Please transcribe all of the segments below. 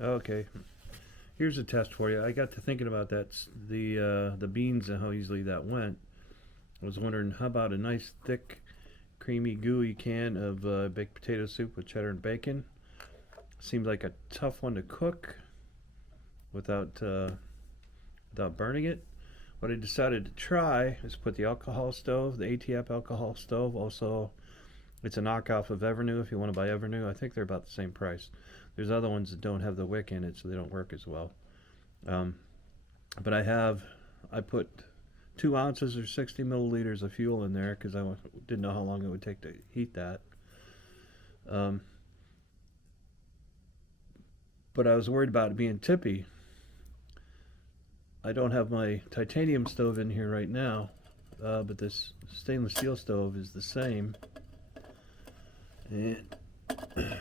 Okay, here's a test for you. I got to thinking about that, the beans and how easily that went. I was wondering, how about a nice thick, creamy, gooey can of baked potato soup with cheddar and bacon? Seems like a tough one to cook without without burning it. What I decided to try is put the alcohol stove, the Atiap alcohol stove. Also, it's a knockoff of Evernew if you want to buy Evernew. I think they're about the same price. There's other ones that don't have the wick in it, so they don't work as well. Um, but I put 2 ounces or 60 milliliters of fuel in there because I didn't know how long it would take to heat that. Um, but I was worried about it being tippy. I don't have my titanium stove in here right now, but this stainless steel stove is the same. And I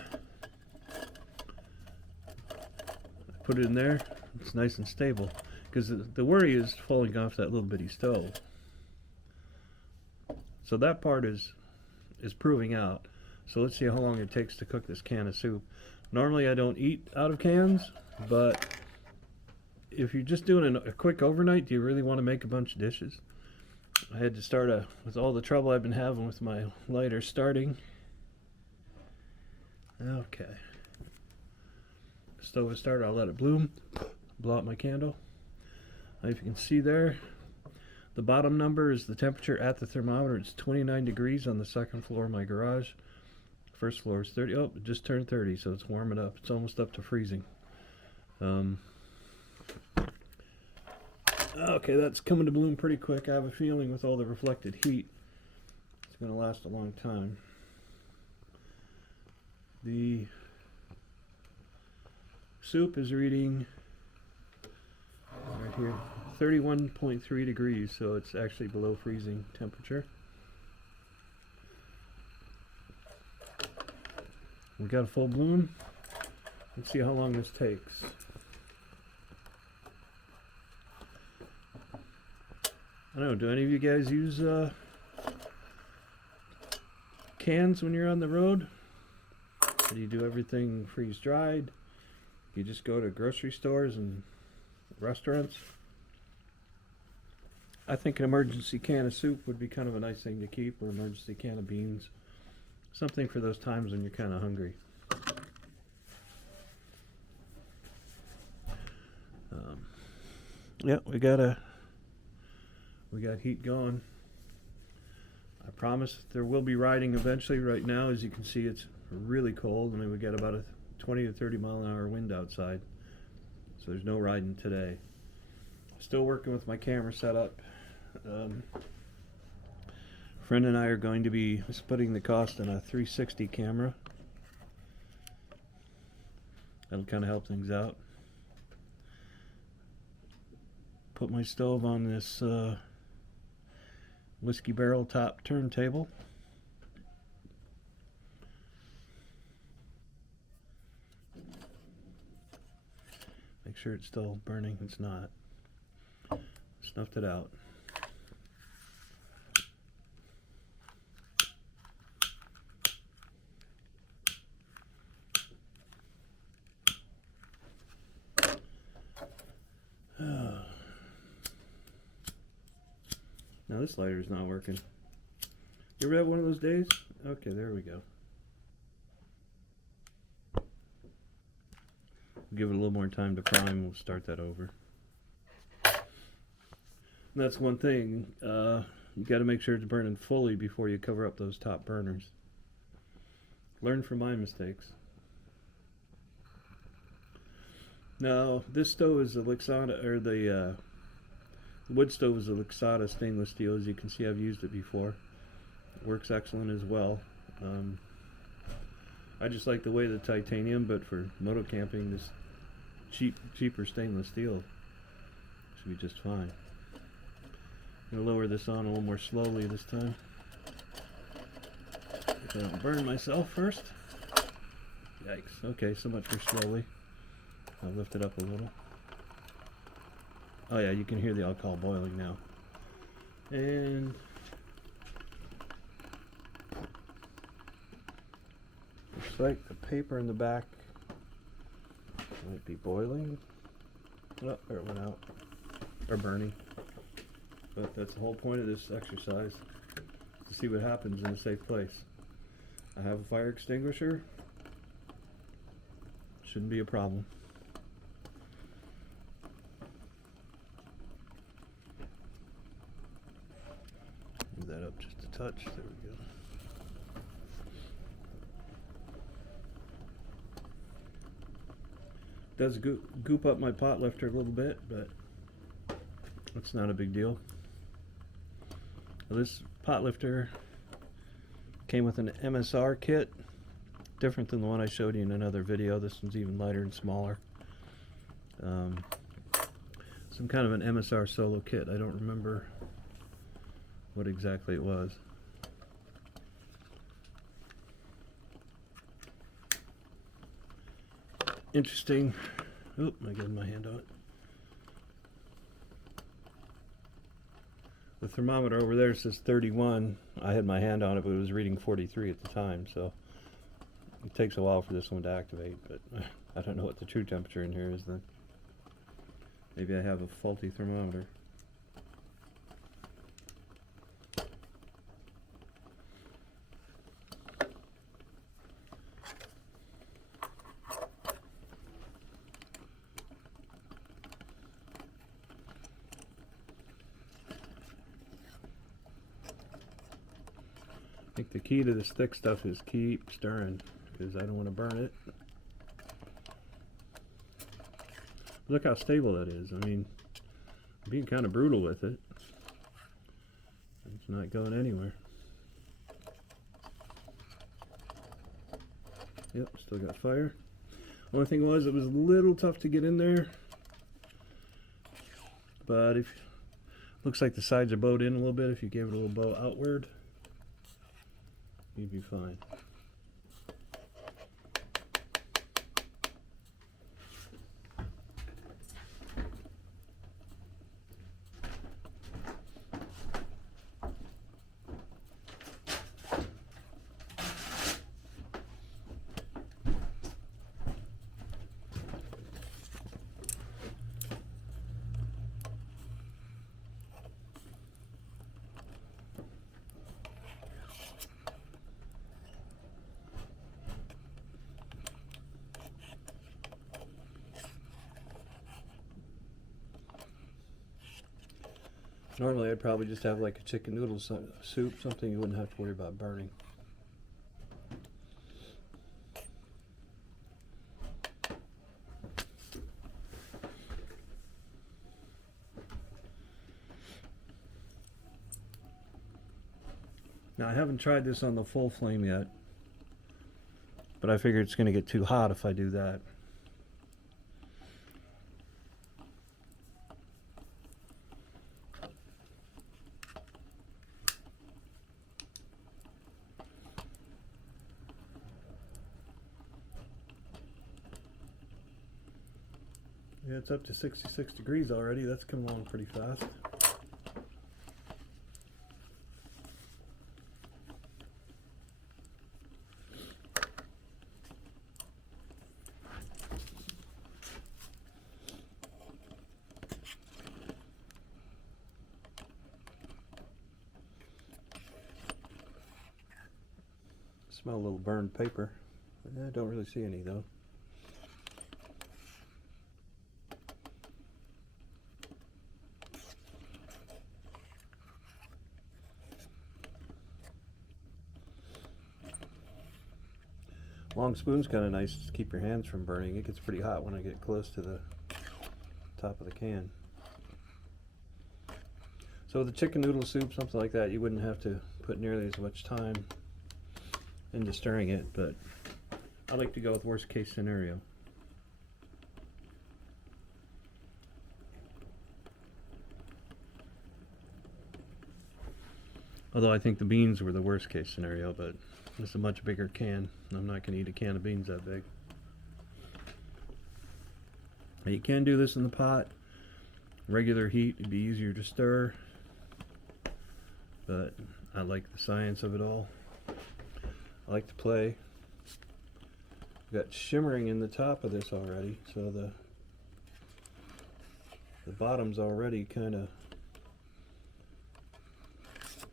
put it in there. It's nice and stable. Because the worry is falling off that little bitty stove. So that part is proving out. So let's see how long it takes to cook this can of soup. Normally I don't eat out of cans, but if you're just doing a quick overnight, do you really want to make a bunch of dishes? I had to start with all the trouble I've been having with my lighter starting. Okay. Stove is started, I'll let it bloom. Blow out my candle. If you can see there, the bottom number is the temperature at the thermometer. It's 29 degrees on the second floor of my garage. First floor is 30. Oh, it just turned 30, so it's warming up. It's almost up to freezing. Okay, that's coming to bloom pretty quick. I have a feeling with all the reflected heat, it's going to last a long time. The soup is reading right here 31.3 degrees, so it's actually below freezing temperature. We got a full bloom. Let's see how long this takes. I don't know, do any of you guys use cans when you're on the road? Or do you do everything freeze dried? You just go to grocery stores and restaurants? I think an emergency can of soup would be kind of a nice thing to keep, or an emergency can of beans. Something for those times when you're kind of hungry. Yeah, we got heat going. I promise there will be riding eventually. Right now, as you can see, it's really cold. I mean, we got about a 20 to 30 mile an hour wind outside, so there's no riding today. Still working with my camera setup. Friend and I are going to be splitting the cost on a 360 camera. That'll kind of help things out. Put my stove on this whiskey barrel top turntable. Make sure it's still burning. It's not. Snuffed it out. Now this lighter's not working. You ever have one of those days? Okay, there we go. Give it a little more time to prime. We'll start that over. And that's one thing. You got to make sure it's burning fully before you cover up those top burners. Learn from my mistakes. Now, this stove is a Lixada, or the wood stove is a Lixada stainless steel. As you can see, I've used it before. It works excellent as well. I just like the way of the titanium, but for moto camping, this cheaper stainless steel should be just fine. I'm going to lower this on a little more slowly this time, if I don't burn myself first. Yikes. Okay, so much for slowly. I'll lift it up a little. Oh yeah, you can hear the alcohol boiling now. And looks like the paper in the back Might be boiling. Oh, there it went out. Or burning. But that's the whole point of this exercise, to see what happens in a safe place. I have a fire extinguisher. Shouldn't be a problem. Move that up just a touch. There we go. Does goop up my pot lifter a little bit, but that's not a big deal. Well, this pot lifter came with an MSR kit, different than the one I showed you in another video. This one's even lighter and smaller. Some kind of an MSR solo kit. I don't remember what exactly it was. Interesting. Oop, I got my hand on it. The thermometer over there says 31. I had my hand on it, but it was reading 43 at the time, so it takes a while for this one to activate, but I don't know what the true temperature in here is then. Maybe I have a faulty thermometer. I think the key to this thick stuff is keep stirring, because I don't want to burn it. Look how stable that is. I mean, I'm being kind of brutal with it. It's not going anywhere. Yep, still got fire. Only thing was, it was a little tough to get in there. But if looks like the sides are bowed in a little bit, if you gave it a little bow outward, you'd be fine. Normally I'd probably just have like a chicken noodle soup, something you wouldn't have to worry about burning. Now I haven't tried this on the full flame yet, but I figure it's going to get too hot if I do that. Yeah, it's up to 66 degrees already. That's coming along pretty fast. Smell a little burned paper. I don't really see any though. Long spoon's kind of nice to keep your hands from burning. It gets pretty hot when I get close to the top of the can. So with a chicken noodle soup, something like that, you wouldn't have to put nearly as much time into stirring it, but I like to go with worst case scenario. Although I think the beans were the worst case scenario, but it's a much bigger can. I'm not going to eat a can of beans that big. Now you can do this in the pot. Regular heat, it'd be easier to stir. But I like the science of it all. I like to play. got shimmering in the top of this already, so the bottom's already kind of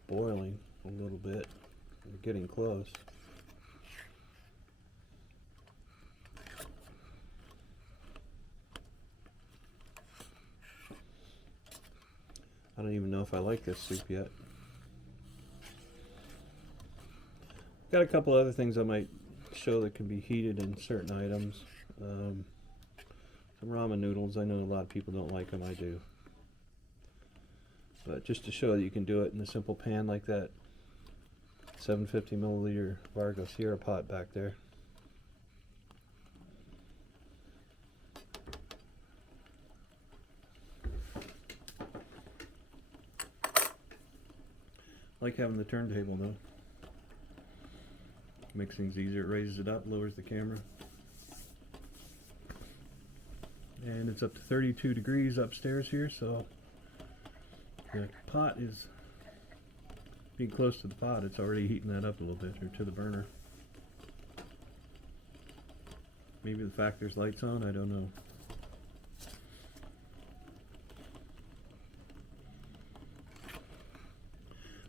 boiling a little bit. We're getting close. I don't even know if I like this soup yet. Got a couple other things I might show that can be heated in certain items. Some ramen noodles. I know a lot of people don't like them. I do. But just to show that you can do it in a simple pan like that 750 milliliter Vargo Sierra pot back there. I like having the turntable though. Makes things easier. It raises it up, lowers the camera. And it's up to 32 degrees upstairs here, so the pot is being close to the pot. It's already heating that up a little bit, or to the burner. Maybe the fact there's lights on, I don't know.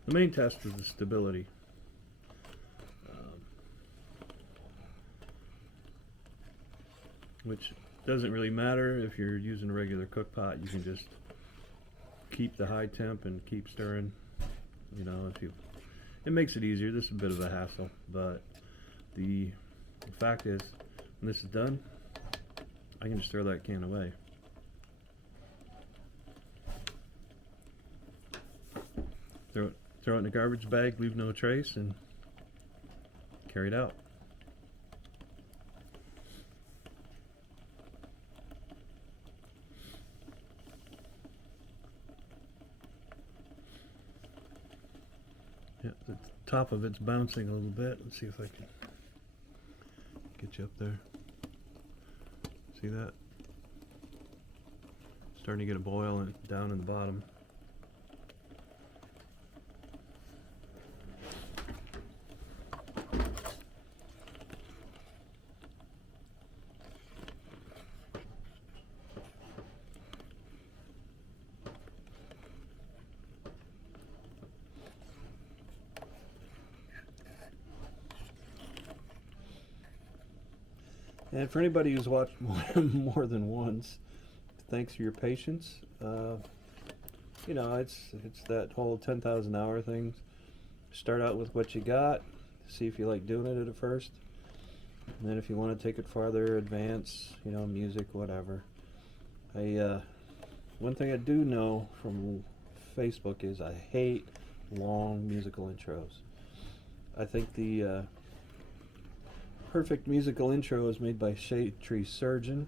The main test is the stability. Which doesn't really matter if you're using a regular cook pot. You can just keep the high temp and keep stirring. You know, it makes it easier. This is a bit of a hassle, but the fact is, when this is done, I can just throw that can away. Throw it in a garbage bag, leave no trace, and carry it out. Yeah, the top of it's bouncing a little bit. Let's see if I can get you up there. See that? Starting to get a boil down in the bottom. And for anybody who's watched more than once, thanks for your patience. You know, it's that whole 10,000 hour thing. Start out with what you got, see if you like doing it at first, and then if you want to take it farther, advance, you know, music, whatever. One thing I do know from Facebook is I hate long musical intros. I think the perfect musical intro is made by Shade Tree Surgeon.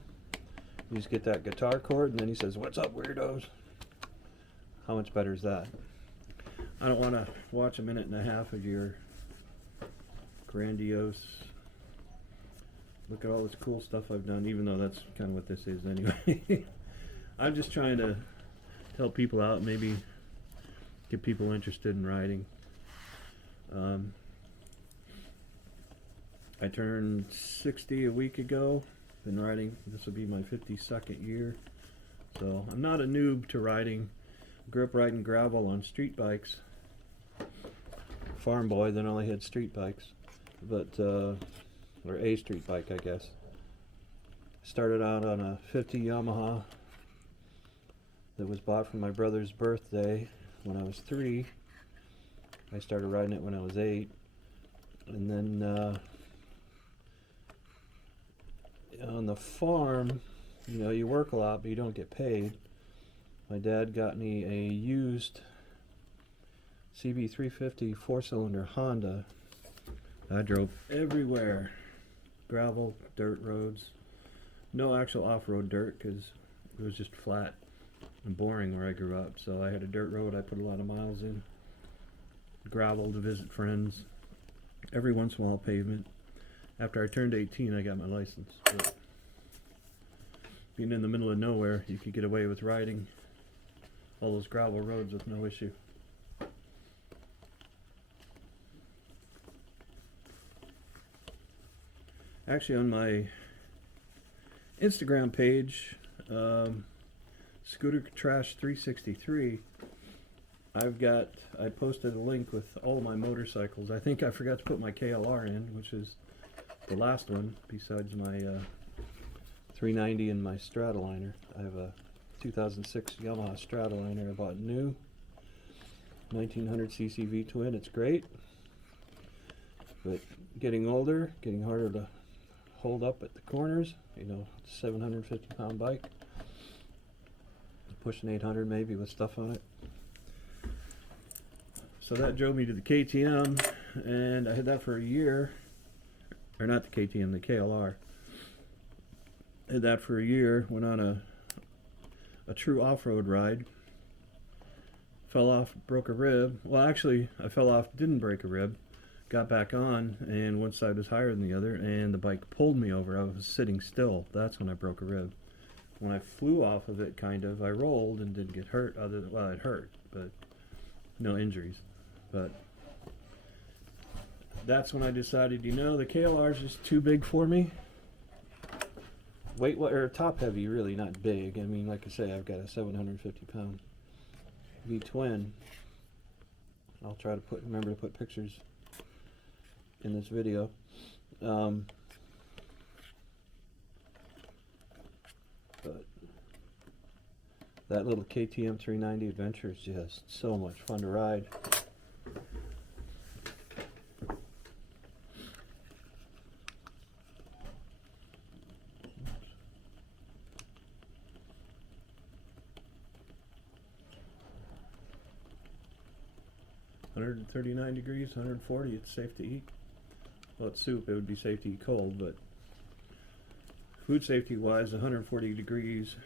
You just get that guitar chord and then he says, "What's up, weirdos?" How much better is that? I don't want to watch a minute and a half of your grandiose, look at all this cool stuff I've done, even though that's kind of what this is anyway. I'm just trying to help people out, maybe get people interested in writing. I turned 60 a week ago. Been riding, this will be my 52nd year. So I'm not a noob to riding. Grew up riding gravel on street bikes. Farm boy, then only had street bikes. But, or a street bike, I guess. Started out on a 50 Yamaha that was bought for my brother's birthday when I was 3. I started riding it when I was 8. And then, on the farm, you know, you work a lot, but you don't get paid. My dad got me a used CB350 4-cylinder Honda. I drove everywhere. Gravel, dirt roads. No actual off-road dirt because it was just flat and boring where I grew up. So I had a dirt road I put a lot of miles in. Gravel to visit friends. Every once in a while pavement. After I turned 18, I got my license. But being in the middle of nowhere, you could get away with riding all those gravel roads with no issue. actually on my Instagram page, Scooter Trash 363, I posted a link with all of my motorcycles. I think I forgot to put my KLR in, which is the last one besides my 390 and my Stratoliner. I have a 2006 Yamaha Stratoliner I bought new, 1900cc V-twin. It's great, but getting older, getting harder to hold up at the corners. You know, it's a 750-pound bike, pushing 800 maybe with stuff on it. So that drove me to the KTM, and I had that for a year. Or not the KTM, the KLR. I had that for a year, went on a true off-road ride. Fell off, broke a rib. Well, actually, I fell off, didn't break a rib. Got back on, and one side was higher than the other, and the bike pulled me over. I was sitting still. That's when I broke a rib. When I flew off of it, kind of, I rolled and didn't get hurt. Well, it hurt, but no injuries. But that's when I decided, you know, the KLR is just too big for me. Weight, or top heavy, really not big. I mean, like I say, I've got a 750-pound V-twin. I'll try to remember to put pictures in this video. But that little KTM 390 Adventure is just so much fun to ride. $139 degrees, 140, it's safe to eat. Well, it's soup, it would be safe to eat cold, but food safety wise, 140 degrees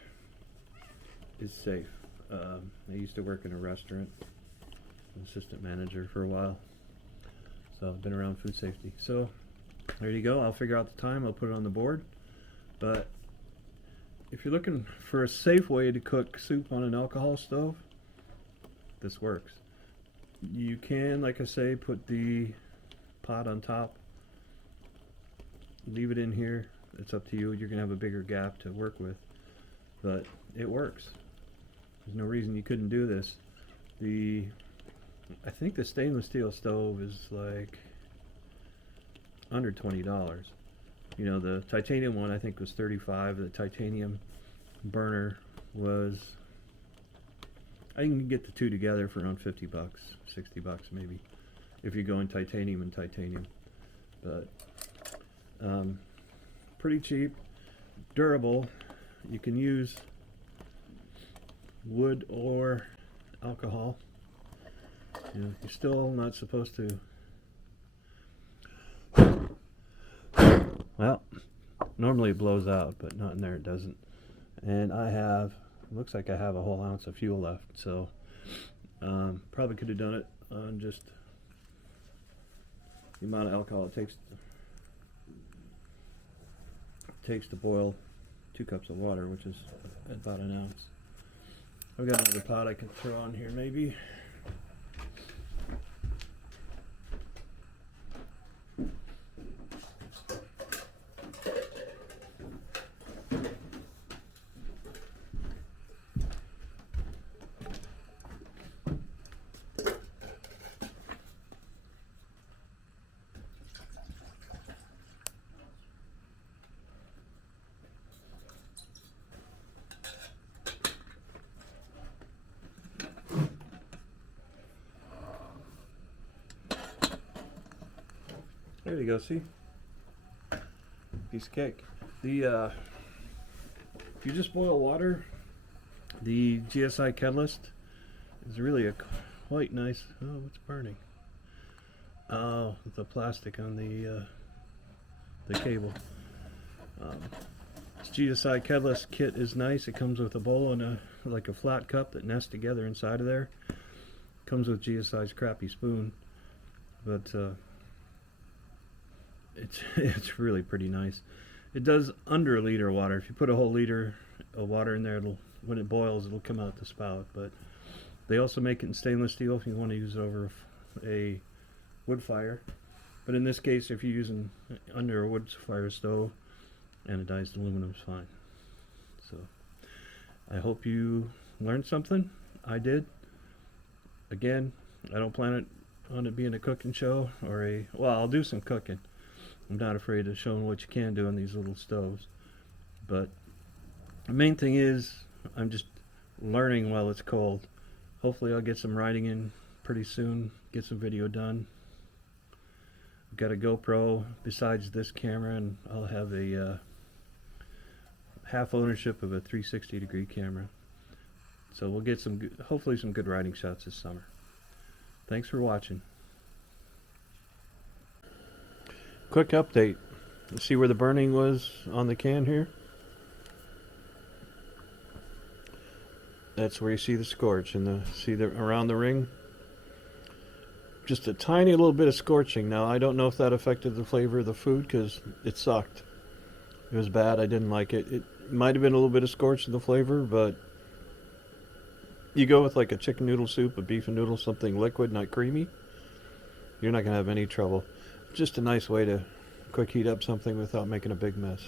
is safe. I used to work in a restaurant, assistant manager for a while, so I've been around food safety. So there you go, I'll figure out the time, I'll put it on the board. But if you're looking for a safe way to cook soup on an alcohol stove, this works. You can, like I say, put the pot on top, leave it in here. It's up to you. You're going to have a bigger gap to work with, but it works. There's no reason you couldn't do this. I think the stainless steel stove is like under $20. You know, the titanium one I think was $35. The titanium burner was, I can get the two together for around $50, $60 maybe, if you're going titanium and titanium. But pretty cheap, durable. You can use wood or alcohol. You know, you're still not supposed to. Well, normally it blows out, but not in there, it doesn't. And I have, looks like I have a whole ounce of fuel left, so probably could have done it on just the amount of alcohol it takes to boil 2 cups of water, which is about an ounce. I've got another pot I can throw on here maybe. There you go, see? Piece of cake. If you just boil water, the GSI Catalyst is really a quite nice, oh, what's burning? Oh, the plastic on the cable. This GSI Catalyst kit is nice. It comes with a bowl and like a flat cup that nests together inside of there. Comes with GSI's crappy spoon, but it's really pretty nice. It does under a liter of water. If you put a whole liter of water in there, when it boils, it'll come out the spout. But they also make it in stainless steel if you want to use it over a wood fire. But in this case, if you're using under a wood fire stove, anodized aluminum is fine. So I hope you learned something. I did. Again, I don't plan on it being a cooking show or well, I'll do some cooking. I'm not afraid of showing what you can do on these little stoves. But the main thing is I'm just learning while it's cold. Hopefully I'll get some writing in pretty soon, get some video done. I've got a GoPro besides this camera, and I'll have a half ownership of a 360-degree camera. So we'll get some, hopefully some good writing shots this summer. Thanks for watching. Quick update. You see where the burning was on the can here? That's where you see the scorch, and around the ring. Just a tiny little bit of scorching. Now I don't know if that affected the flavor of the food because it sucked. It was bad. I didn't like it. It might have been a little bit of scorch in the flavor, but you go with like a chicken noodle soup, a beef and noodle, something liquid, not creamy, you're not going to have any trouble. Just a nice way to quick heat up something without making a big mess.